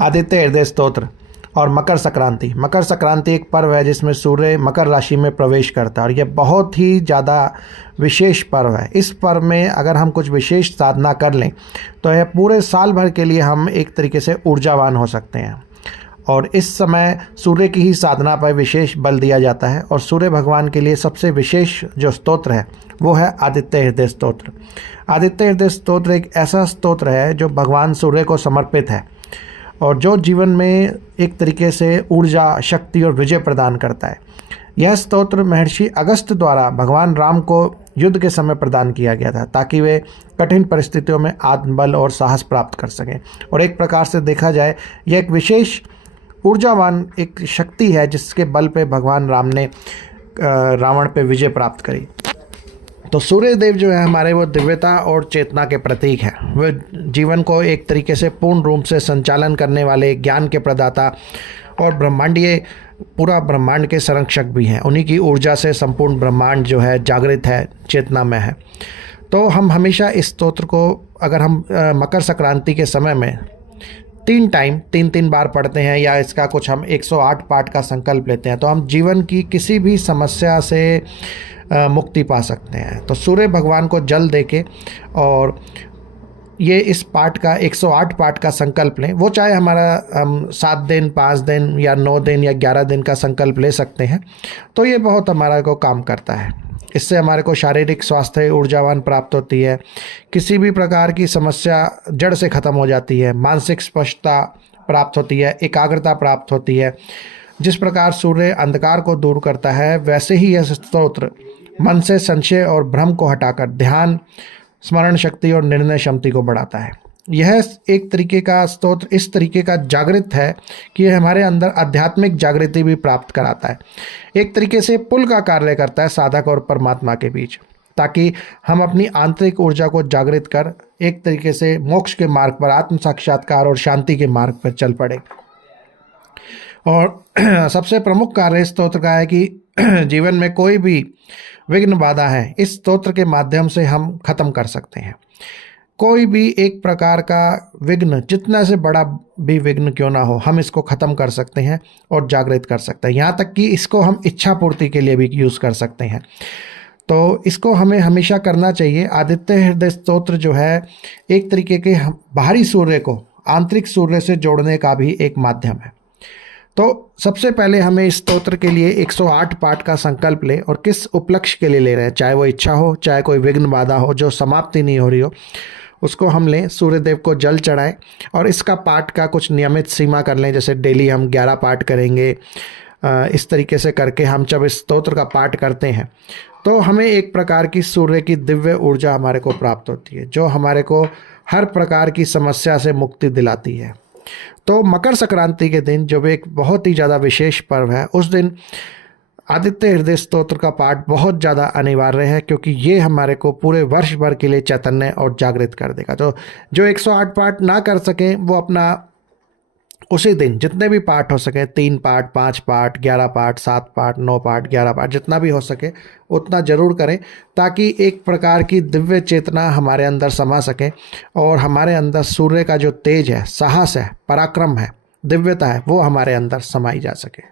आदित्य हृदय स्तोत्र और मकर संक्रांति। मकर संक्रांति एक पर्व है जिसमें सूर्य मकर राशि में प्रवेश करता है और यह बहुत ही ज़्यादा विशेष पर्व है। इस पर्व में अगर हम कुछ विशेष साधना कर लें तो यह पूरे साल भर के लिए हम एक तरीके से ऊर्जावान हो सकते हैं। और इस समय सूर्य की ही साधना पर विशेष बल दिया जाता है और सूर्य भगवान के लिए सबसे विशेष जो स्तोत्र है वो है आदित्य हृदय स्तोत्र। आदित्य हृदय स्तोत्र एक ऐसा स्तोत्र है जो भगवान सूर्य को समर्पित है और जो जीवन में एक तरीके से ऊर्जा, शक्ति और विजय प्रदान करता है। यह स्तोत्र महर्षि अगस्त्य द्वारा भगवान राम को युद्ध के समय प्रदान किया गया था ताकि वे कठिन परिस्थितियों में आत्मबल और साहस प्राप्त कर सकें। और एक प्रकार से देखा जाए यह एक विशेष ऊर्जावान एक शक्ति है जिसके बल पे भगवान राम ने रावण पे विजय प्राप्त करी। तो सूर्य देव जो है हमारे वो दिव्यता और चेतना के प्रतीक है। वे जीवन को एक तरीके से पूर्ण रूप से संचालन करने वाले, ज्ञान के प्रदाता और ब्रह्मांडीय पूरा ब्रह्मांड के संरक्षक भी हैं। उन्हीं की ऊर्जा से संपूर्ण ब्रह्मांड जो है जागृत है, चेतनामय है। तो हम हमेशा इस स्तोत्र को अगर हम मकर संक्रांति के समय में 3 बार पढ़ते हैं या इसका कुछ हम 108 पाठ का संकल्प लेते हैं तो हम जीवन की किसी भी समस्या से मुक्ति पा सकते हैं। तो सूर्य भगवान को जल देके और ये इस पाठ का 108 पाठ का संकल्प लें। वो चाहे हमारा हम 7 दिन, 5 दिन या 9 दिन या 11 दिन का संकल्प ले सकते हैं। तो ये बहुत हमारा को काम करता है। इससे हमारे को शारीरिक स्वास्थ्य ऊर्जावान प्राप्त होती है, किसी भी प्रकार की समस्या जड़ से ख़त्म हो जाती है, मानसिक स्पष्टता प्राप्त होती है, एकाग्रता प्राप्त होती है। जिस प्रकार सूर्य अंधकार को दूर करता है वैसे ही यह स्तोत्र मन से संशय और भ्रम को हटाकर ध्यान, स्मरण शक्ति और निर्णय क्षमता को बढ़ाता है। यह एक तरीके का स्तोत्र इस तरीके का जागृत है कि यह हमारे अंदर आध्यात्मिक जागृति भी प्राप्त कराता है। एक तरीके से पुल का कार्य करता है साधक और परमात्मा के बीच, ताकि हम अपनी आंतरिक ऊर्जा को जागृत कर एक तरीके से मोक्ष के मार्ग पर, आत्म साक्षात्कार और शांति के मार्ग पर चल पड़े। और सबसे प्रमुख कार्य इस स्तोत्र का है कि जीवन में कोई भी विघ्न बाधा है इस स्तोत्र के माध्यम से हम खत्म कर सकते हैं। कोई भी एक प्रकार का विघ्न, जितना से बड़ा भी विघ्न क्यों ना हो, हम इसको ख़त्म कर सकते हैं और जागृत कर सकते हैं। यहाँ तक कि इसको हम इच्छा पूर्ति के लिए भी यूज़ कर सकते हैं। तो इसको हमें हमेशा करना चाहिए। आदित्य हृदय स्तोत्र जो है एक तरीके के बाहरी सूर्य को आंतरिक सूर्य से जोड़ने का भी एक माध्यम है। तो सबसे पहले हमें इस स्तोत्र के लिए 108 पाठ का संकल्प लें और किस उपलक्ष्य के लिए ले रहे हैं, चाहे वो इच्छा हो, चाहे कोई विघ्न बाधा हो जो समाप्ति नहीं हो रही हो, उसको हम लें, सूर्यदेव को जल चढ़ाएं और इसका पाठ का कुछ नियमित सीमा कर लें। जैसे डेली हम 11 पाठ करेंगे। इस तरीके से करके हम जब इस स्तोत्र का पाठ करते हैं तो हमें एक प्रकार की सूर्य की दिव्य ऊर्जा हमारे को प्राप्त होती है जो हमारे को हर प्रकार की समस्या से मुक्ति दिलाती है। तो मकर संक्रांति के दिन जो एक बहुत ही ज़्यादा विशेष पर्व है, उस दिन आदित्य हृदय स्तोत्र का पाठ बहुत ज़्यादा अनिवार्य है क्योंकि ये हमारे को पूरे वर्ष भर के लिए चैतन्य और जागृत कर देगा। तो जो 108 पाठ ना कर सकें वो अपना उसी दिन जितने भी पाठ हो सके, 3 पाठ, 5 पाठ, 11 पाठ, 7 पाठ, 9 पाठ, 11 पाठ, जितना भी हो सके उतना ज़रूर करें ताकि एक प्रकार की दिव्य चेतना हमारे अंदर समा सके और हमारे अंदर सूर्य का जो तेज है, साहस है, पराक्रम है, दिव्यता है, वो हमारे अंदर समाई जा सके।